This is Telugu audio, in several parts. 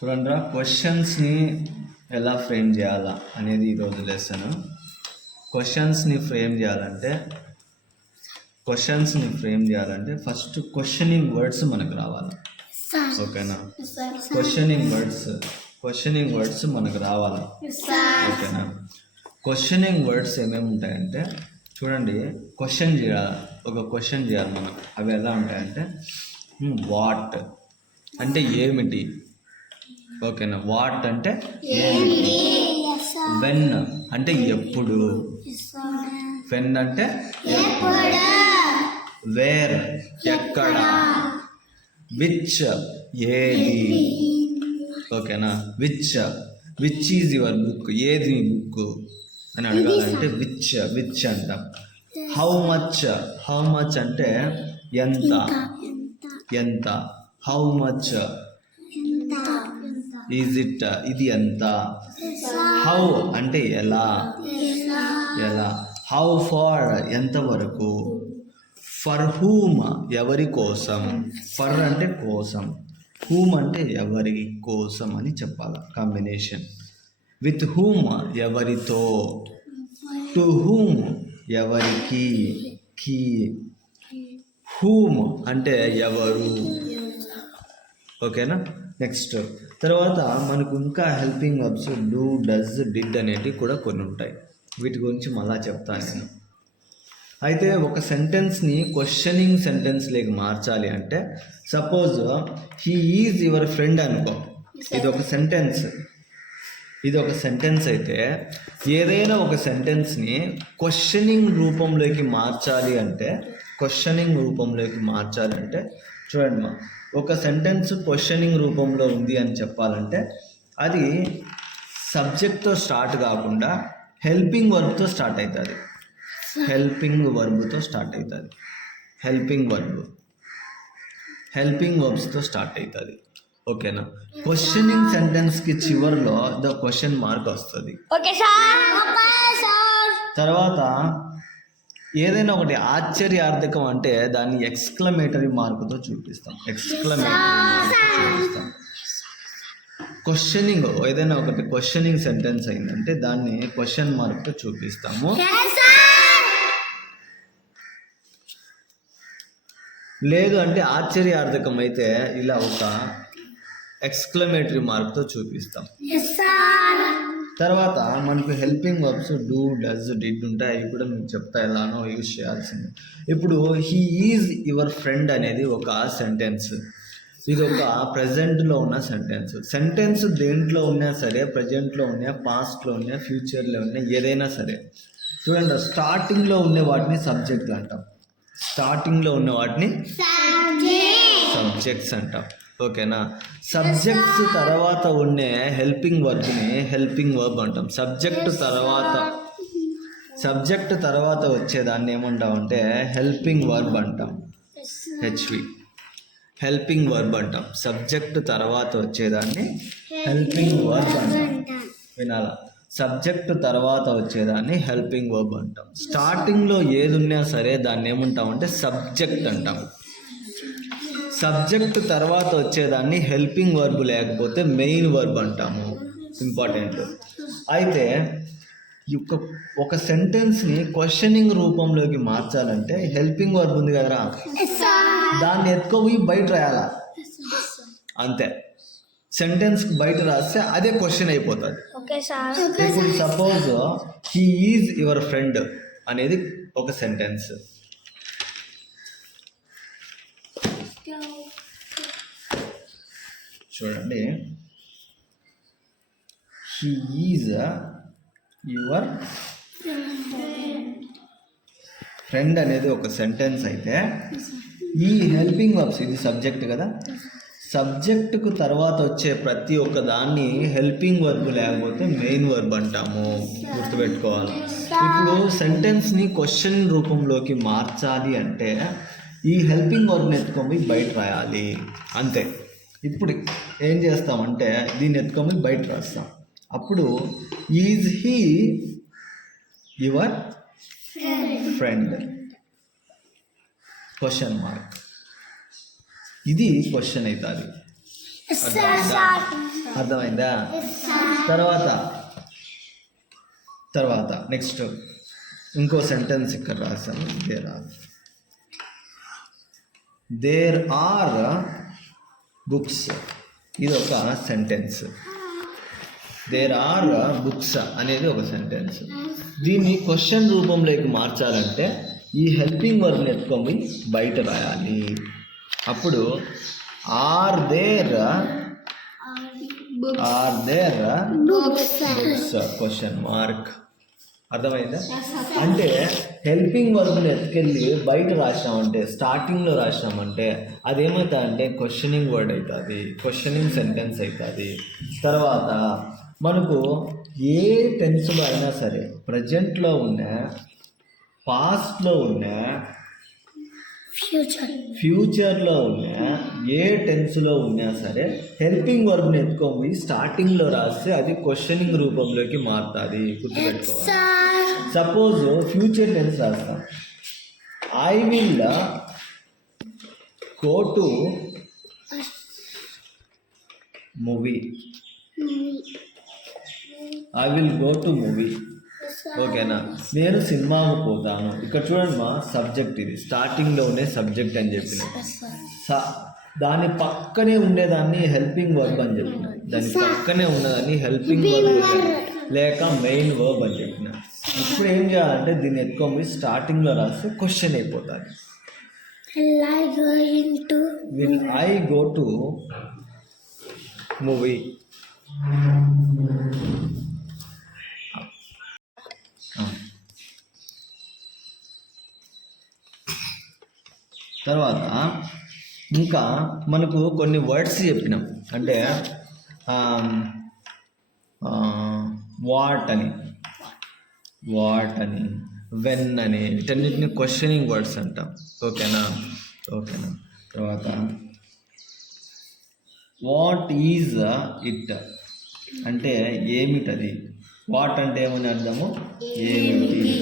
చూడండిరా, క్వశ్చన్స్ని ఎలా ఫ్రేమ్ చేయాలా అనేది ఈరోజు లెసన్. క్వశ్చన్స్ని ఫ్రేమ్ చేయాలంటే ఫస్ట్ క్వశ్చనింగ్ వర్డ్స్ మనకు రావాలి. ఓకేనా? క్వశ్చనింగ్ వర్డ్స్ మనకు రావాలి. ఓకేనా? క్వశ్చనింగ్ వర్డ్స్ ఏమేమి ఉంటాయంటే చూడండి, క్వశ్చన్ చేయాలి, ఒక క్వశ్చన్ చేయాలి మనం. అవి ఎలా ఉంటాయంటే వాట్ అంటే ఏమిటి, ఓకేనా? వాట్ అంటే ఏమిటి, వెన్ అంటే ఎప్పుడు, వెన్ అంటే ఎప్పుడు, వేర్ ఎక్కడ, విచ్ ఏది, ఓకేనా? విచ్ ఈజ్ యువర్ బుక్, ఏది నీ బుక్ అని అడగాలంటే విచ్ అంటాం. హౌ మచ్ అంటే ఎంత, హౌ మచ్, ఈజ్ ఇట్ ఇది ఎంత, హౌ అంటే ఎలా, హౌ ఫార్ ఎంతవరకు, ఫర్ హూమ్ ఎవరి కోసం, ఫర్ అంటే కోసం, హూమ్ అంటే ఎవరి కోసం అని చెప్పాలి కాంబినేషన్. విత్ హూమ్ ఎవరితో, టు హూమ్ ఎవరికి, హూమ్ అంటే ఎవరు, ఓకేనా? నెక్స్ట్ తర్వాత మనకు ఇంకా helping verbs do, does, did అనేటివి కూడా కొన్ని ఉంటాయి. వీటి గురించి మళ్ళా చెప్తాను నేను. అయితే ఒక సెంటెన్స్ని క్వశ్చనింగ్ సెంటెన్స్లోకి మార్చాలి అంటే, suppose he is your friend అనుకో, ఇది ఒక సెంటెన్స్ అయితే ఏదైనా ఒక సెంటెన్స్ని క్వశ్చనింగ్ రూపంలోకి మార్చాలి అంటే చూడండి మా, ఒక సెంటెన్స్ క్వశ్చనింగ్ రూపంలో ఉంది అని చెప్పాలంటే అది సబ్జెక్ట్తో స్టార్ట్ కాకుండా హెల్పింగ్ వర్బ్తో స్టార్ట్ అవుతుంది. హెల్పింగ్ వర్బ్స్తో స్టార్ట్ అవుతుంది. ఓకేనా? క్వశ్చనింగ్ సెంటెన్స్కి చివరిలో ద క్వశ్చన్ మార్క్ వస్తుంది. తర్వాత ఏదైనా ఒకటి ఆశ్చర్యార్థకం అంటే దాన్ని ఎక్స్క్లమేటరీ మార్కుతో చూపిస్తాం. క్వశ్చనింగ్ ఏదైనా ఒకటి క్వశ్చనింగ్ సెంటెన్స్ అయిందంటే దాన్ని క్వశ్చన్ మార్క్తో చూపిస్తాము. లేదు అంటే ఆశ్చర్యార్థకం అయితే ఇలా ఒక ఎక్స్క్లమేటరీ మార్క్తో చూపిస్తాం. తర్వాత మనకు helping verbs do, does, did ఉంటాయి. అవి కూడా మీకు చెప్తా ఎలానో యూజ్ చేయాల్సింది. ఇప్పుడు హీ ఈజ్ యువర్ ఫ్రెండ్ అనేది ఒక సెంటెన్స్. ఇది ఒక ప్రజెంట్లో ఉన్న సెంటెన్స్ దేంట్లో ఉన్నా సరే, ప్రజెంట్లో ఉన్నా, పాస్ట్లో ఉన్నా, ఫ్యూచర్లో ఉన్నా, ఏదైనా సరే చూడండి, స్టార్టింగ్లో ఉండే వాటిని సబ్జెక్ట్లు అంటాం, సబ్జెక్ట్స్ అంటాం. ఓకేనా? సబ్జెక్ట్స్ తర్వాత ఉండే హెల్పింగ్ వర్బ్ అంటాం. సబ్జెక్ట్ తర్వాత వచ్చేదాన్ని ఏమంటాం అంటే హెల్పింగ్ వర్బ్ అంటాం. హెల్పింగ్ వర్బ్ అంటాం. సబ్జెక్ట్ తర్వాత వచ్చేదాన్ని హెల్పింగ్ వర్బ్ అంటాం. వినాలా? సబ్జెక్ట్ తర్వాత వచ్చేదాన్ని హెల్పింగ్ వర్బ్ అంటాం. స్టార్టింగ్లో ఏది ఉన్నా సరే దాన్ని ఏమంటామంటే సబ్జెక్ట్ అంటాం. సబ్జెక్ట్ తర్వాత వచ్చేదాన్ని హెల్పింగ్ వర్బ్ లేకపోతే మెయిన్ వర్బ్ అంటాము. ఇంపార్టెంట్. అయితే ఒక సెంటెన్స్ని క్వశ్చనింగ్ రూపంలోకి మార్చాలంటే హెల్పింగ్ వర్బ్ ఉంది కదరా, దాన్ని ఎత్తుకోపోయి బయట రాయాలా, అంతే. సెంటెన్స్ బయట రాస్తే అదే క్వశ్చన్ అయిపోతుంది. ఇప్పుడు suppose he is your friend అనేది ఒక సెంటెన్స్. చూడండి, హీ ఈజ్ యువర్ ఫ్రెండ్ అనేది ఒక సెంటెన్స్ అయితే ఈ హెల్పింగ్ వర్బ్స్, ఇది సబ్జెక్ట్ కదా, సబ్జెక్టుకు తర్వాత వచ్చే ప్రతి ఒక్క దాన్ని హెల్పింగ్ వర్బ్ లేకపోతే మెయిన్ వర్బ్ అంటాము. గుర్తుపెట్టుకోవాలి. ఇప్పుడు సెంటెన్స్ని క్వశ్చన్ రూపంలోకి మార్చాలి అంటే ఈ హెల్పింగ్ వర్బ్ని ఎత్తుకొని బయట రాయాలి, అంతే. ఇప్పుడు ఏం చేస్తామంటే దీన్ని ఎత్తుకొని బయట రాస్తాం. అప్పుడు is he your friend, question mark. ఇది క్వశ్చన్ అవుతుంది. అర్థమైందా? తర్వాత నెక్స్ట్ ఇంకో సెంటెన్స్ ఇక్కడ రాశాను. There are books. ఇది ఒక సెంటెన్స్. దేర్ ఆర్ బుక్స్ అనేది ఒక సెంటెన్స్. దీన్ని క్వశ్చన్ రూపంలోకి మార్చాలంటే ఈ హెల్పింగ్ వర్బ్ని ఎత్తుకొని బయట రాయాలి. అప్పుడు are there books question mark. అర్థమైందా? అంటే హెల్పింగ్ వర్బ్ని ఎత్తుకెళ్ళి బయట రాసినామంటే, స్టార్టింగ్లో రాసినామంటే అదేమవుతుంది అంటే క్వశ్చనింగ్ వర్డ్ అవుతుంది, క్వశ్చనింగ్ సెంటెన్స్ అవుతుంది. తర్వాత మనకు ఏ టెన్స్లో అయినా సరే, ప్రజెంట్లో ఉన్న, పాస్ట్లో ఉన్న, ఫ్యూచర్లో ఉన్న ఏ టెన్స్లో ఉన్నా సరే హెల్పింగ్ వర్బ్ని ఎత్తుకొని స్టార్టింగ్లో రాస్తే అది క్వశ్చనింగ్ రూపంలోకి మారుతుంది. గుర్తుపెట్టుకోవాలి. సపోజ్ ఫ్యూచర్ టెన్స్ రాస్తాం. I will go to movie. I will go to movie. ఓకేనా? నేను సినిమాకు పోతాను. ఇక్కడ చూడండి మా సబ్జెక్ట్, ఇది స్టార్టింగ్లోనే సబ్జెక్ట్ అని చెప్పిన, దాని పక్కనే ఉండేదాన్ని హెల్పింగ్ వర్బ్ అని చెప్పిన, దాని పక్కనే ఉన్నదాన్ని హెల్పింగ్ వర్బ్ లేక మెయిన్ వర్బ్ అని చెప్పిన. ఇప్పుడు ఏం చేయాలంటే దీన్ని ఎత్తుకొని స్టార్టింగ్లో రాస్తే క్వశ్చన్ అయిపోతుంది. Will I go to movie. తర్వాత ఇంకా మనకు కొన్ని వర్డ్స్ చెప్పినాం. అంటే వాట్ అని, వెన్ అని, వీటన్నిటిని క్వశ్చనింగ్ వర్డ్స్ అంటాం. ఓకేనా? తర్వాత వాట్ ఈజ్ ఇట్ అంటే ఏమిటది. వాట్ అంటే ఏమని అర్థము? ఏమిటి.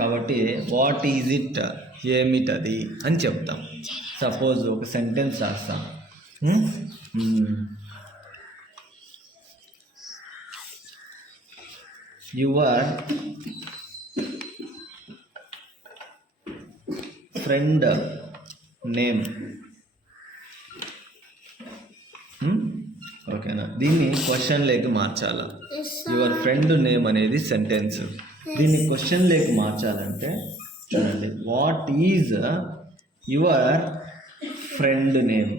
కాబట్టి వాట్ ఈజ్ ఇట్, ఏమిటది అని చెప్తాం. సపోజ్ ఒక సెంటెన్స్ రాస్తాం. Your friend name. ఓకేనా? దీన్ని క్వశ్చన్ లేక మార్చాలా. యువర్ ఫ్రెండ్ నేమ్ అనేది సెంటెన్స్. దీన్ని క్వశ్చన్ లేక మార్చాలంటే చూడండి, what is your friend name.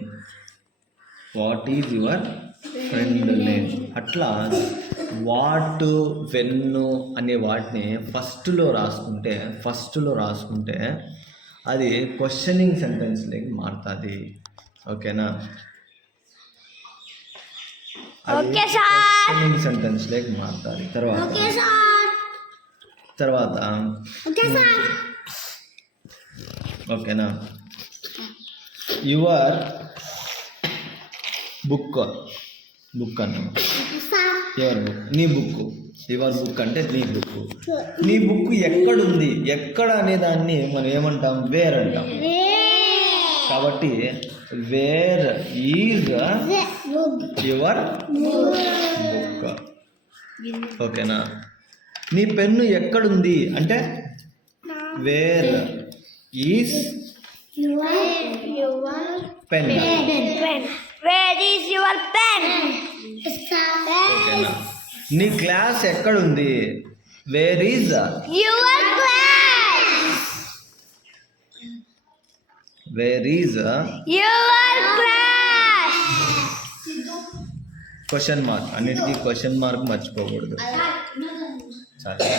What is your friend name. అట్లా వాట్, వెన్ను అనే వాటిని ఫస్ట్లో రాసుకుంటే అది క్వశ్చనింగ్ సెంటెన్స్లోకి మారుతుంది. ఓకేనా? క్వశ్చనింగ్ సెంటెన్స్లోకి మారుతుంది. తర్వాత ఓకేనా? యువర్ బుక్ అన్నా. యువర్ బుక్, నీ బుక్. యువర్ బుక్ అంటే నీ బుక్. నీ బుక్ ఎక్కడుంది, ఎక్కడ అనేదాన్ని మనం ఏమంటాం? వేర్ అంటాం. కాబట్టి వేర్ ఈజ్ యువర్ బుక్. ఓకేనా? నీ పెన్ను ఎక్కడుంది అంటే where is pen. Where is your pen? ఓకేనా? నీ క్లాస్ ఎక్కడుంది? Where is Your class. Where is Your class. Question mark. అన్నిటికీ క్వశ్చన్ మార్క్ మర్చిపోకూడదు. సరే.